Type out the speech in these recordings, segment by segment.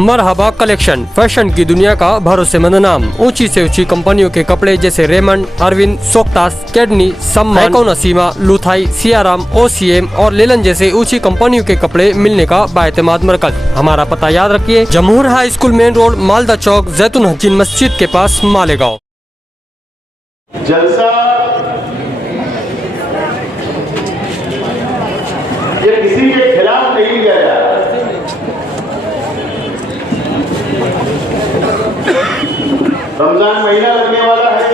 मरहबा collection, fashion की दुनिया का भरोसेमंद नाम। ऊंची से ऊंची कंपनियों के कपड़े जैसे रेमंड, अरविंद, सोक्टास, कैडनी, सम्मान, नसीमा, लुथाई, सियाराम, ओसीएम और लेलन जैसे ऊंची कंपनियों के कपड़े मिलने का बाएतमाद मरकज। हमारा पता याद रखिए, Jamhoor high school main road, Malda Chowk, Zaitoon Hajin मस्जिद के पास, मालेगांव। जलसा ये किसी के खिलाफ नहीं किया जा रहा। रमजान महीना लगने वाला है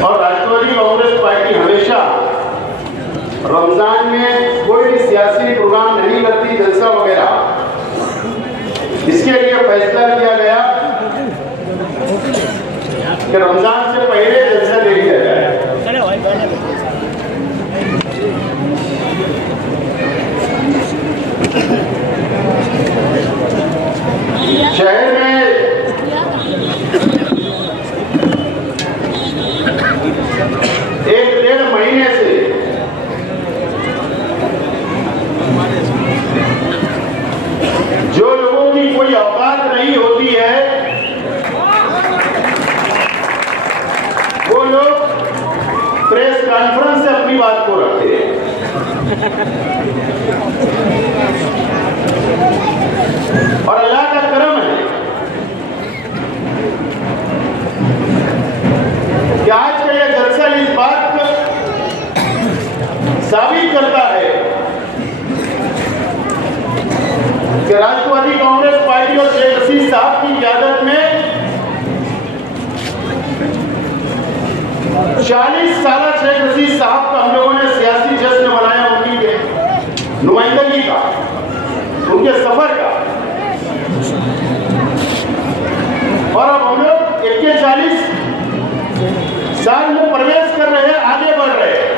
और राष्ट्रवादी कांग्रेस पार्टी हमेशा रमजान में कोई भी सियासी प्रोग्राम नहीं करती, जलसा वगैरह। इसके लिए फैसला किया गया कि रमजान से पहले जलसा ले लिया जाए। शहर में एक डेढ़ महीने से जो लोगों की कोई औकात नहीं होती है, वो लोग प्रेस कॉन्फ्रेंस से अपनी बात को रखते हैं। और अल्लाह का करम है कि आज का यह जलसा इस बात को साबित करता है कि राष्ट्रवादी कांग्रेस पार्टी और शेख रशीद साहब की क़यादत में 40 साल शेख रशीद साहब का हम लोगों ने सियासी जश्न मनाया, उनकी नुमाइंदगी का, उनके सफर का। और अब हम लोग 41 साल में प्रवेश कर रहे हैं, आगे बढ़ रहे हैं।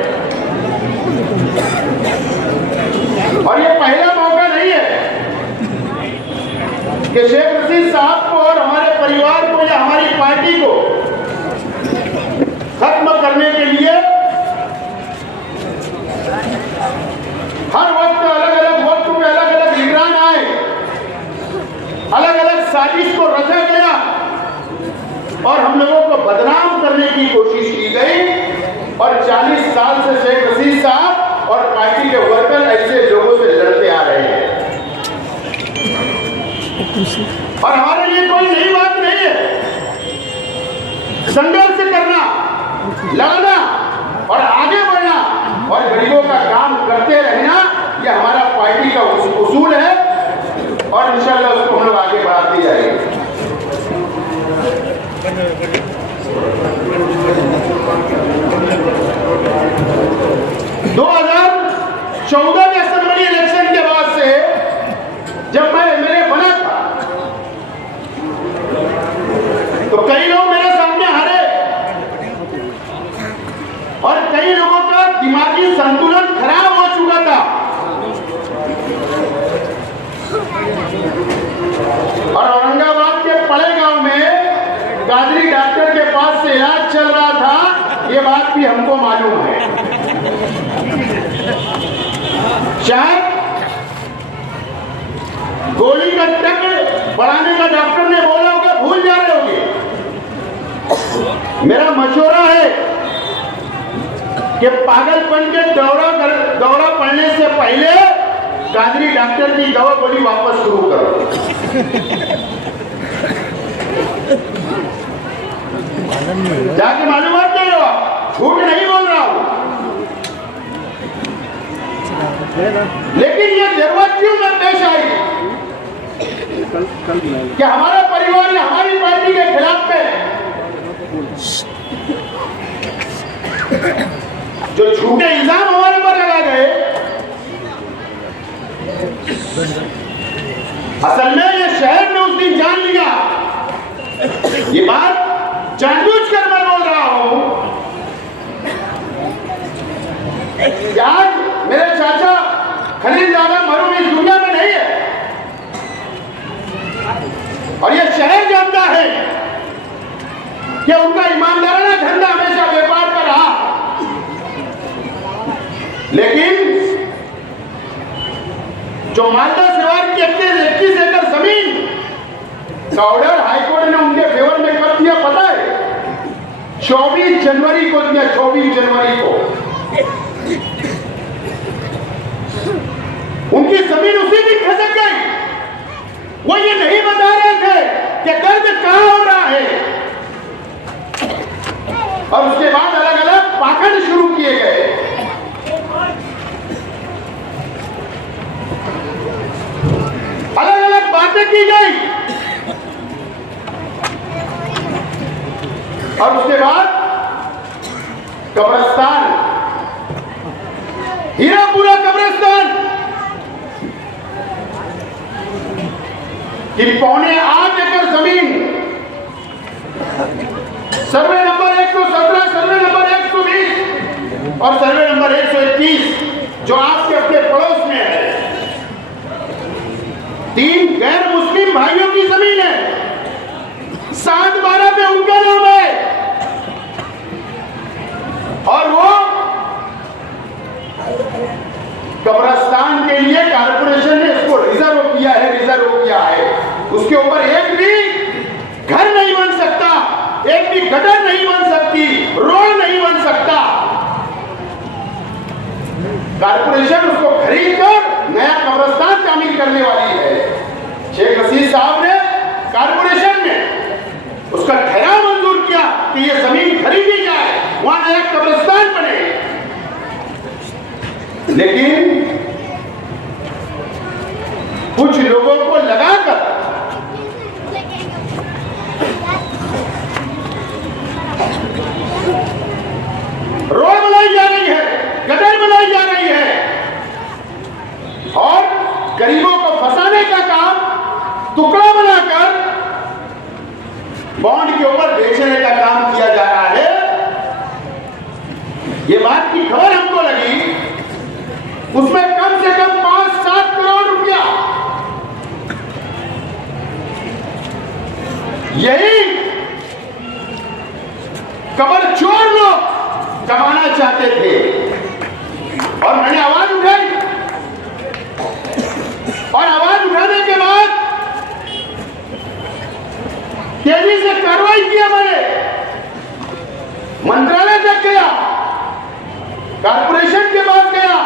और ये पहला मौका नहीं है कि शेख रशीद साहब को और हमारे परिवार को या हमारी पार्टी को खत्म करने के लिए हर वक्त अलग अलग वक्त में अलग अलग लीडरान आए, अलग अलग साजिश को रचा गया और हम लोगों को बदनाम करने की कोशिश की गई। और 40 साल से शेख रशीद साहब और पार्टी के वर्कर ऐसे लोगों से लड़ते आ रहे हैं। और हमारे लिए कोई नई बात नहीं है। संघर्ष करना, लड़ना और आगे बढ़ना और गरीबों का काम करते रहना, यह हमारा पार्टी का उसूल है और इंशाल्लाह उसको हम लोग आगे बढ़ाते जाएंगे। 2014 के असेंबली इलेक्शन के बाद से जब मैं एमएलए बना था तो कई लोग मेरे सामने हारे और कई लोगों का दिमागी संतुलन खराब हो चुका था। और औरंगाबाद के पड़े गांव में कादरी डॉक्टर के पास से इलाज चल रहा था, ये बात भी हमको मालूम है। शायद गोली का टक बढ़ाने का डॉक्टर ने बोला होगा, भूल जा रहे होंगे। मेरा मशवरा है कि पागलपन के दौरा पड़ने से पहले कादरी डॉक्टर की दवा गोली वापस शुरू करो। जाके मालूमात दे लो, झूठ नहीं बोल रहा हूं। लेकिन ये जरूरत क्यों में पेश आई कि हमारा परिवार या हमारी पार्टी के खिलाफ में जो झूठे इल्जाम हमारे पर लगा गए, असल में ये शहर में उस दिन जान लिया। ये बात जानबूझकर मैं बोल रहा हूं। आज मेरे चाचा खलील दादा मरूम इस दुनिया में नहीं है और ये शहर जानता है कि उनका ईमानदाराना धंधा हमेशा व्यापार का रहा। लेकिन जो मालदा सिवार की 21 एकड़ जमीन का ऑर्डर हाईकोर्ट ने उनके फेवर में कब दिया पता है? 24 जनवरी को दिया, 24 जनवरी को। उनकी जमीन उसी दिन खसक गई। वो ये नहीं बता रहे थे कि दर्द कहां हो रहा है, और उसके बाद अलग अलग पाखंड शुरू किए गए। अलग अलग बातें की गई, और उसके बाद कब्रिस्तान, हीरापुरा कब्रिस्तान कि 8.25 एकड़ जमीन, सर्वे नंबर 117, सर्वे नंबर 120 और सर्वे नंबर 121 जो आपके अपने पड़ोस में है, 3 गैर मुस्लिम भाइयों की जमीन है। 7/12 पे उनका नाम है, और वो कब्रिस्तान के लिए कारपोरेशन ने इसको रिजर्व किया है, रिजर्व किया है। उसके ऊपर एक भी घर नहीं बन सकता, एक भी गटर नहीं बन सकती, रोड नहीं बन सकता। कारपोरेशन उसको खरीद कर नया कब्रिस्तान तामीर करने वाली है। शेख हसीन साहब ने, कारपोरेशन ने उसका ठहराव मंजूर किया कि यह जमीन खरीदी जाए, वहां नया कब्रिस्तान बने। लेकिन कुछ लोगों को लगाकर रोड बनाई जा रही है, गटर बनाई जा रही है, और गरीबों को फंसाने का काम टुकड़ा बनाकर बॉन्ड के ऊपर बेचने का काम किया जा रहा है। ये बात की खबर हमको लगी, उसमें कम से कम 5-7 करोड़ रुपया यही कब्र चोर लोग कमाना चाहते थे। और मैंने आवाज उठाई, और आवाज उठाने के बाद तेजी से कार्रवाई किया। मैंने मंत्रालय तक गया, कारपोरेशन के पास गया,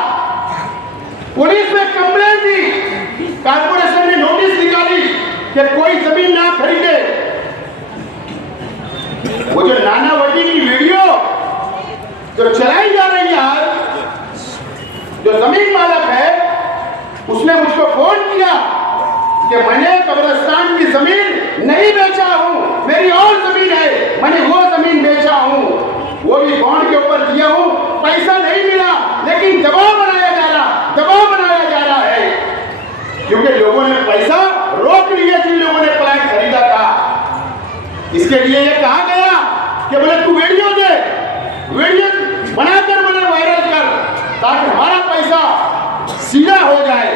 पुलिस में कंप्लेंट दी, कारपोरेशन ने नोटिस निकाली कि कोई जमीन ना खरीदे। वो जो नानावटी की वीडियो जो चलाई जा रही है आज, जो जमीन मालक है उसने मुझको फोन किया कि मैंने कब्रिस्तान की जमीन नहीं बेचा हूं, मेरी और जमीन है, मैंने वो जमीन बेचा हूं, वो भी बॉन्ड के ऊपर दिया हूं, पैसा नहीं मिला, लेकिन दबाव बनाया जा रहा, दबाव बनाया जा रहा है, क्योंकि लोगों ने पैसा रोक लिया जिन लोगों ने प्लाट खरीदा था। इसके लिए ये कहा गया कि बोले तू वीडियो दे, वीडियो बनाकर बोले वायरल कर, ताकि हमारा पैसा सीधा हो जाए।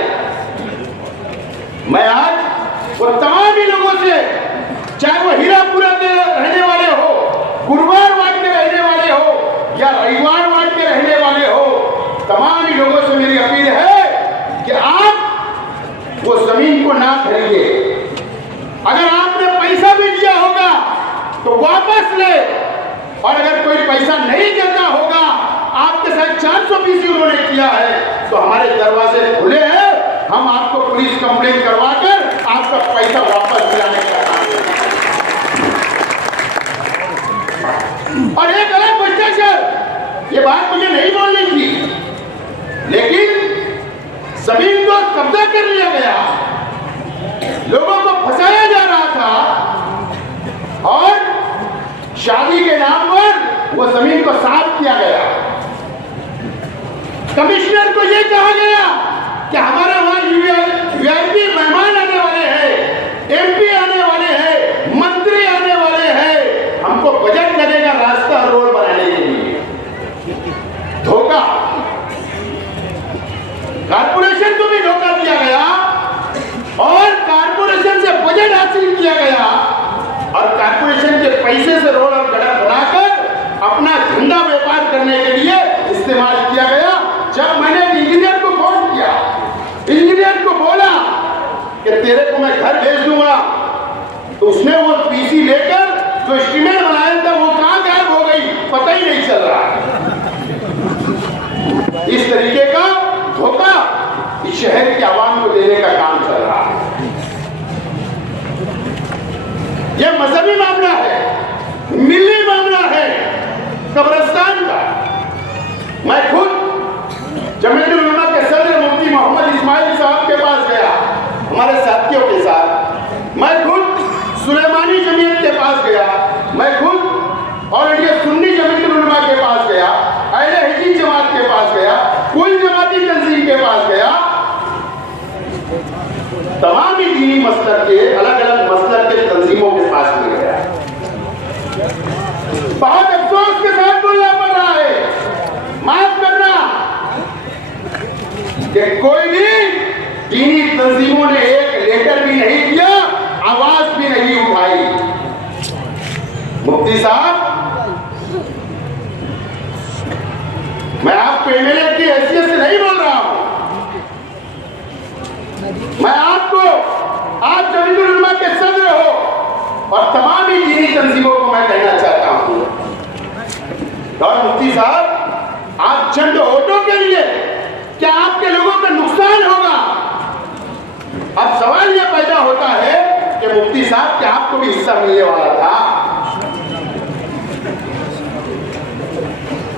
मैं आज वो तमाम ही लोगों से, चाहे वो हीरापुरा के रहने वाले हो, गुरुवार वार्ड के रहने वाले हो, या रविवार वार्ड के रहने वाले हो, तमाम ही लोगों से मेरी अपील है कि आप वो जमीन को ना खरीदिए। अगर आपने पैसा भी दिया होगा तो वापस ले, और अगर कोई पैसा नहीं देता होगा, आपके साथ 420 उन्होंने किया है, तो हमारे दरवाजे खुले हैं, हम आपको पुलिस कंप्लेंट करवाकर आपका पैसा वापस दिलाने का काम करेंगे। और एक अलग भ्रष्टाचार, ये बात मुझे नहीं बोलनी थी, लेकिन जमीन को कब्जा कर लिया गया, लोगों को फंसाया जा रहा था, और शादी के नाम पर वो जमीन को साफ किया गया। कमिश्नर को यह कहा गया कि हमारे वहां वीआईपी मेहमान आने वाले हैं, एमपी आने वाले हैं, मंत्री आने वाले हैं, हमको बजट लगेगा रास्ता रोड बनाने के लिए। धोखा, कारपोरेशन को भी धोखा दिया गया, और कारपोरेशन से बजट हासिल किया गया, और कारपोरेशन के पैसे से रोड और गटर बनाकर अपना धंधा व्यापार करने के लिए इस्तेमाल किया गया। जब मैंने इंजीनियर को फोन किया, कि तेरे को मैं घर भेज दूंगा, तो उसने वो पीसी लेकर जो एस्टीमेट बनाया था वो कहां गायब हो गई, पता ही नहीं चल रहा। इस तरीके का धोखा इस शहर की आवाम को देने का काम चल रहा है। यह मजहबी मामला है, मिली मामला है कब्रिस्तान का। मैं खुद जमीयतुल उलमा के सदर मुफ्ती मोहम्मद इस्माइल साहब के पास गया हमारे साथियों के साथ। मैं खुद सुलेमानी जमीयत के पास गया, मैं खुद और इंडिया सुन्नी जमीयतुल उलमा के पास गया, अहले हदीस जमात के पास गया, कुल जमाती तंजीम के पास गया। तमाम ही दीनी मसलक के अलग अलग मसलक के तंजीमों के पास में गया। बहुत अफसोस के साथ बोलना पड़ रहा है, माफ करना, कि कोई भी दीनी तंजीमों ने एक लेटर भी नहीं दिया, आवाज भी नहीं उठाई। मुफ्ती साहब, मैं आपको एमएलए की हैसियत से नहीं बोल रहा हूं, मैं आपको, आप जमीयतुल उलमा के सदर हो और तमाम ही दीनी तंजीमों को मैं कहना चाहता हूं। और मुफ्ती साहब, आप चंद वोटों के लिए क्या आपके लोगों का नुकसान होगा? अब सवाल यह पैदा होता है कि मुफ्ती साहब क्या आपको भी हिस्सा मिलने वाला था?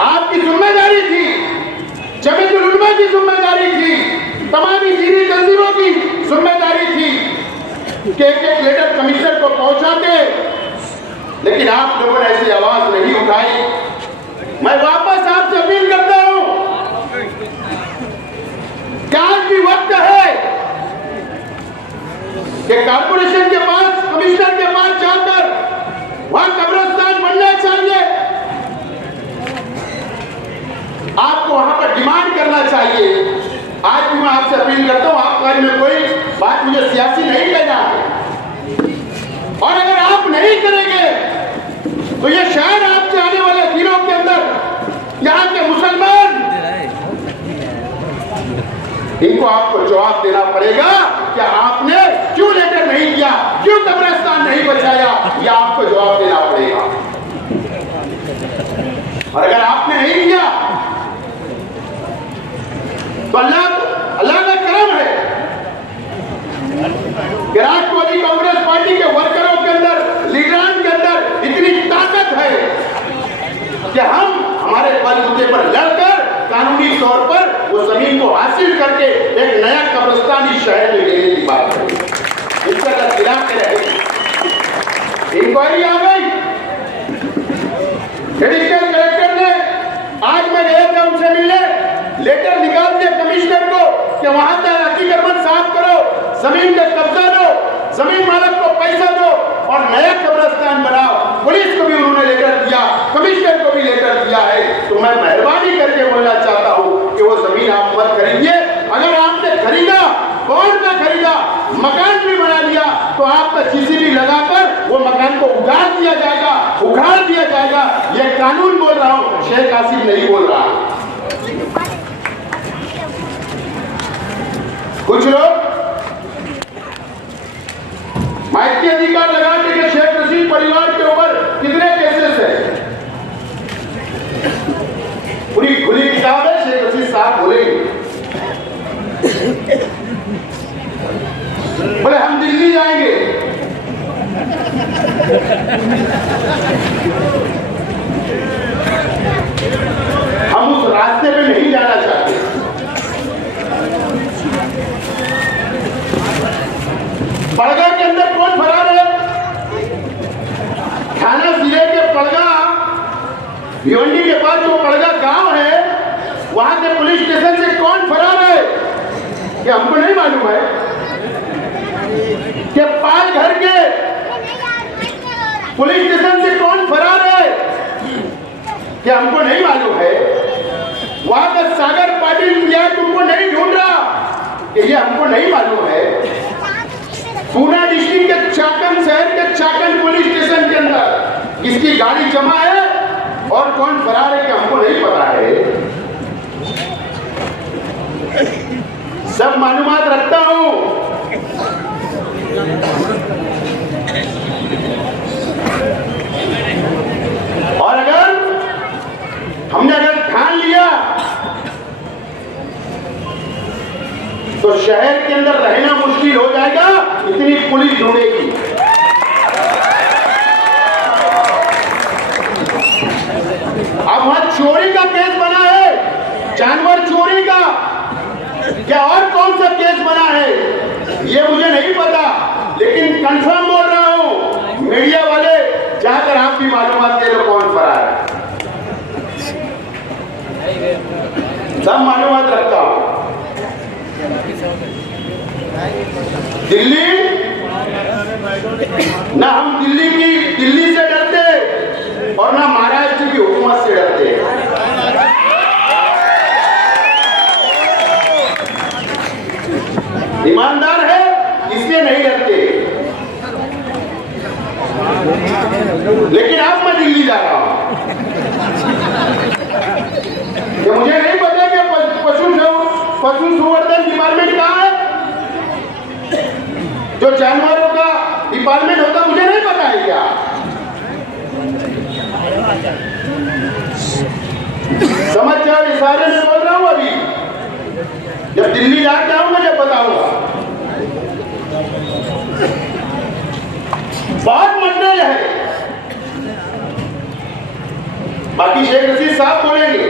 आपकी जिम्मेदारी थी, जमीयतुल उलमा की जिम्मेदारी थी, तमाम दीनी तंजीमों की जिम्मेदारी थी कि एक एक लेटर कमिश्नर को पहुंचाते, लेकिन आप लोगों ने ऐसी आवाज नहीं उठाई। मैं वापस आपसे अपील करता हूं कि आज भी वक्त है कि कारपोरेशन के पास, कमिश्नर के पास जाकर वहां कब्रिस्तान बनना चाहिए, आपको वहां पर डिमांड करना चाहिए। आज भी मैं आपसे अपील करता हूं, आपके में कोई बात मुझे सियासी नहीं कहना है, और अगर आप नहीं करेंगे तो ये शायद आपसे आने वाले दिनों के अंदर यहाँ के मुसलमान, इनको आपको जवाब देना पड़ेगा कि आपने क्यों लेटर नहीं दिया, क्यों कब्रिस्तान नहीं बचाया, यह आपको जवाब देना पड़ेगा। और अगर आपने नहीं दिया तो अल्लाह का करम है कि राष्ट्रवादी कांग्रेस पार्टी के वर्करों के अंदर, लीडरान के अंदर इतनी ताकत है कि हम हमारे बलबूते पर लड़कर कानूनी तौर पर वो जमीन को हासिल करके एक नया कब्रिस्तान इस शहर में लेने की बात करें। इस तरह गिराते रहे। इंक्वायरी आ गई, एडिशनल कलेक्टर ने, आज मैं गया था उनसे मिलने, लेटर निकाल दिया कमिश्नर को कि वहां तक अतिक्रमण साफ करो, जमीन का कब्जा दो, जमीन मालिक को पैसा दो और नया कब्रिस्तान बनाओ। पुलिस को भी उन्होंने लेटर दिया, कमिश्नर को भी लेटर दिया है। तो मैं मेहरबानी करके बोलना चाहता हूं कि वो जमीन आप मत खरीदिए। अगर आपने खरीदा, कौन सा खरीदा, मकान भी बना लिया, तो आपका जीसीबी लगाकर वो मकान को उगाड़ दिया जाएगा, उखाड़ दिया जाएगा। ये कानून बोल रहा हूं, शेख आसिफ नहीं बोल रहा। कुछ लोग माइकी अधिकार लगाने के शेख रशीद परिवार के ऊपर कितने केसेस है, पूरी खुली किताब है, शेख रशीद साहब बोले हम दिल्ली जाएंगे, हम उस रास्ते पे नहीं जाना चाहते। पड़गा के अंदर कौन फरार है? थाना जिले के पड़गा, भिवंडी के पास जो पड़गा गांव है, वहां के पुलिस स्टेशन से कौन फरार है ये हमको नहीं मालूम है। कि पाल घर के पुलिस स्टेशन से कौन फरार है कि हमको नहीं मालूम है। वहां का सागर पाटिल क्या तुमको नहीं ढूंढ रहा कि ये हमको नहीं मालूम है। पूना डिस्ट्रिक्ट के चाकन शहर के चाकन पुलिस स्टेशन के अंदर किसकी गाड़ी जमा है और कौन फरार है कि हमको नहीं पता है। सब मालूमात रखता हूं, शहर के अंदर रहना मुश्किल हो जाएगा, इतनी पुलिस ढूंढेगी। अब वहां चोरी का केस बना है, जानवर चोरी का, क्या और कौन सा केस बना है ये मुझे नहीं पता, लेकिन कंफर्म बोल रहा हूं, मीडिया वाले जाकर आप भी मालूमात ले लो कौन फरार है, सब मालूमात रखता हूं। दिल्ली ना, हम दिल्ली से डरते और ना महाराष्ट्र की हुकूमत से डरते। ईमानदार है इसलिए नहीं डरते, लेकिन अब मैं दिल्ली जा रहा हूं कि मुझे नहीं पता कि पशु संवर्धन डिपार्टमेंट कहां है, जो जानवरों का डिपार्टमेंट होता मुझे नहीं पता है क्या। समझ जाओ, इशारे में बोल रहा हूं, अभी जब दिल्ली जाके आऊंगा जब बताऊंगा। बहुत मटेरियल है, बाकी शेख रशीद साहब बोलेंगे,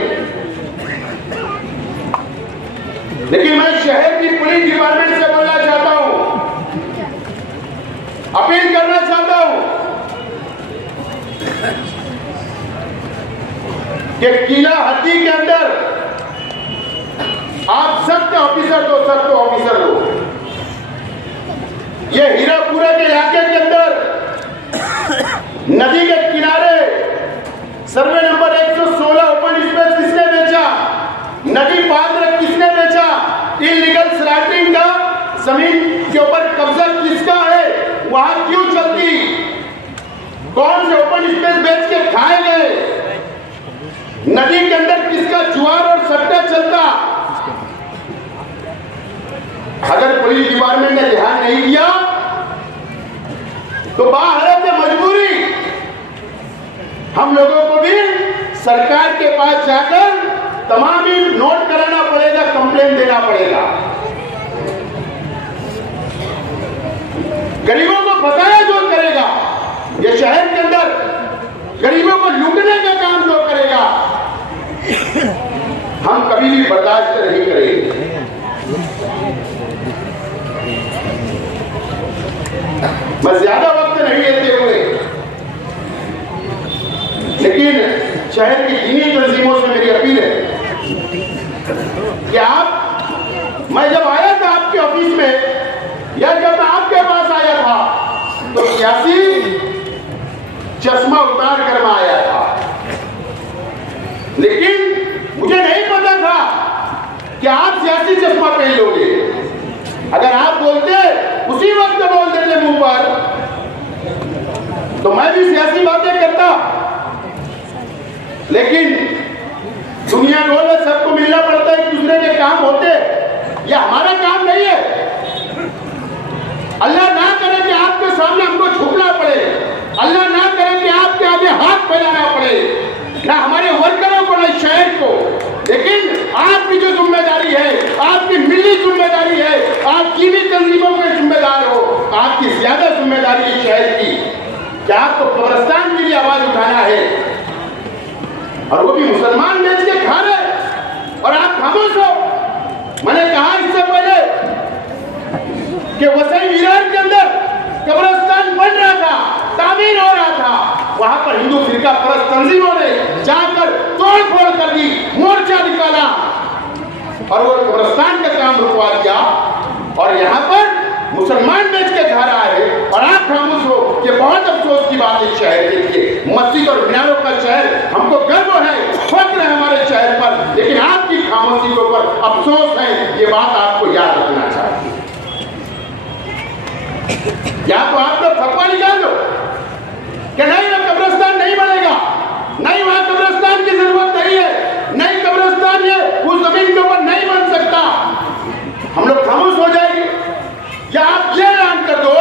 लेकिन मैं शहर की पुलिस डिपार्टमेंट से बोलना चाहता हूं, अपील करना चाहता हूं कि किला हत्ती के अंदर आप सख्त ऑफिसर दो। ये हीरापुरा के इलाके के अंदर नदी के किनारे सर्वे नंबर 116 ओपन स्पेस किसने बेचा, नदी पात्र किसने बेचा, इलीगल स्लैटिंग का जमीन के ऊपर कब्जा किसका है, वहां क्यों चलती, कौन से ओपन स्पेस बेच के खाए गए, नदी के अंदर किसका जुआर और सट्टा चलता। अगर पुलिस डिपार्टमेंट ने ध्यान नहीं दिया तो बाहर से मजबूरी हम लोगों को भी सरकार के पास जाकर तमाम ही नोट कराना पड़ेगा, कंप्लेन देना पड़ेगा। गरीबों को बताया जो करेगा, ये शहर के अंदर गरीबों को लूटने का काम जो करेगा, हम कभी भी बर्दाश्त नहीं करेंगे। मैं ज्यादा वक्त नहीं लेते हुए, लेकिन शहर की दीनी तंजीमों से मेरी अपील है कि आप, मैं जब आया था आपके ऑफिस में या जब मैं आपके पास आया था तो सियासी चश्मा उतार कर मैं आया था, लेकिन मुझे नहीं पता था कि आप सियासी चश्मा पहन लोगे। अगर आप बोलते उसी वक्त बोल देते मुंह पर तो मैं भी सियासी बातें करता, लेकिन दुनिया गोल में सबको मिलना पड़ता है, एक दूसरे के काम होते, यह हमारा काम नहीं है। अल्लाह ना करे कि आपके सामने हमको झुकना पड़े, अल्लाह ना करे कि आपके आगे हाथ फैलाना पड़े, ना हमारे वर्करों को ना शहर को, लेकिन आपकी जो जिम्मेदारी है, आपकी मिली जिम्मेदारी है, आप चीनी तंजीमों के जिम्मेदार हो, आपकी ज्यादा जिम्मेदारी है शहर की कि आपको कब्रिस्तान के लिए आवाज उठाना है, और वो भी मुसलमान बेच के खा रहे और आप खामोश हो। मैंने कहा इससे पहले कि वसई ईरान के अंदर कब्रिस्तान बन रहा था, तामीर हो रहा था, वहां पर हिंदू फिरका परस्त तंजीमों ने जाकर तोड़ फोड़ कर दी, मोर्चा निकाला और वो कब्रिस्तान का काम रुकवा दिया, और यहाँ पर मुसलमान बेच के खा रहा है और आप खामोश हो। ये बहुत अफसोस की बात है शहर के लिए, मस्जिद और मीनारों का शहर, हमको गर्व है, फख्र है हमारे शहर पर, लेकिन आपकी खामोशी के ऊपर अफसोस है, ये बात आपको याद रखना चाहिए। या तो आप लोग फतवा निकाल दो कि नहीं वो कब्रिस्तान नहीं बनेगा, नहीं वहां कब्रिस्तान की जरूरत नहीं है, नहीं कब्रिस्तान है उस जमीन के ऊपर नहीं बन सकता, हम लोग खामोश हो जाएंगे। या आप ये ऐलान कर दो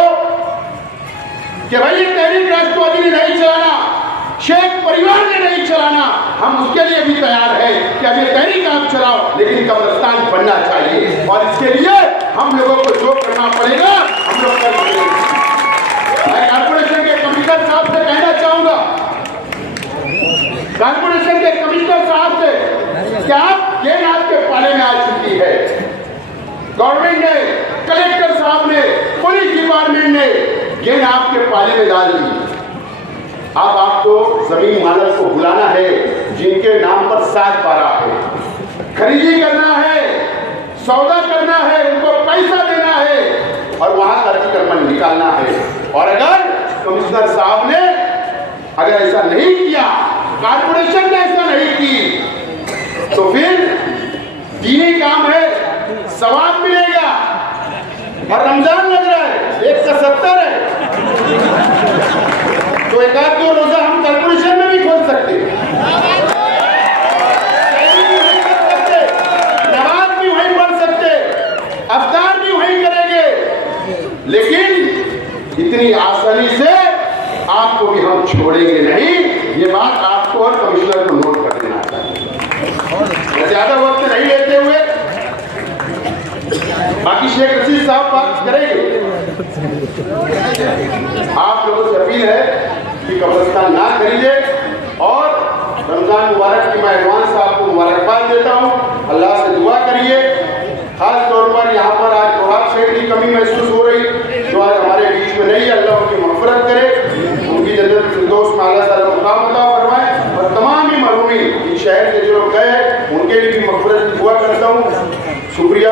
कि भाई ये तहरीक राष्ट्रवादी ने नहीं चलाना, शेख परिवार ने नहीं चलाना, हम उस उसके लिए भी तैयार है कि अब ये तहरीक आप चलाओ, लेकिन कब्रिस्तान बनना चाहिए और इसके लिए हम लोगों को जो करना पड़ेगा हम लोग कर लेंगे। मैं कॉर्पोरेशन के कमिश्नर साहब से कहना चाहूंगा, कॉर्पोरेशन के कमिश्नर साहब से कि आप गेंद आपके पाले में आ चुकी है। गवर्नमेंट ने, कलेक्टर साहब ने, पुलिस डिपार्टमेंट ने गेंद आपके पाले में डाल दी। अब आपको जमीन मालक को बुलाना है जिनके नाम पर 7 पारा है, खरीदी करना है, सौदा करना है, उनको पैसा देना है और वहां का अतिक्रमण निकालना है। और अगर कमिश्नर साहब ने अगर ऐसा नहीं किया, कॉर्पोरेशन ने ऐसा नहीं की, तो फिर दीनी काम है, सवाब मिलेगा। और रमजान लग रहा है, 1 का 70 है, तो 1-2 रोजा हम कॉर्पोरेशन में भी खोल सकते हैं, नमाज भी वहीं पढ़ सकते, अफ्तार भी वहीं करेंगे। लेकिन इतनी आसानी से आपको भी हम छोड़ेंगे नहीं, ये बात आपको और कमिश्नर को नोट कर देना चाहिए। ज्यादा वक्त नहीं लेते हुए बाकी शेख रशीद साहब बात करेंगे। आप लोगों से अपील है कि कब्रिस्तान ना खरीदे और रमजान मुबारक की मैं एडवांस आपको मुबारकबाद देता हूँ। अल्लाह से दुआ करिए, खास तौर पर यहाँ पर आज तोहाब शेख की कमी महसूस हो रही जो आज हमारे बीच में नहीं, अल्लाह उनकी मग़फ़िरत करे, उनकी जन्नत फिरदौस में अल्लाह ताला मुक़ाम अता फरमाए और तमाम ही मरहूमीन इस शहर के जो लोग गए उनके लिए भी मग़फ़िरत की दुआ करता हूँ। शुक्रिया।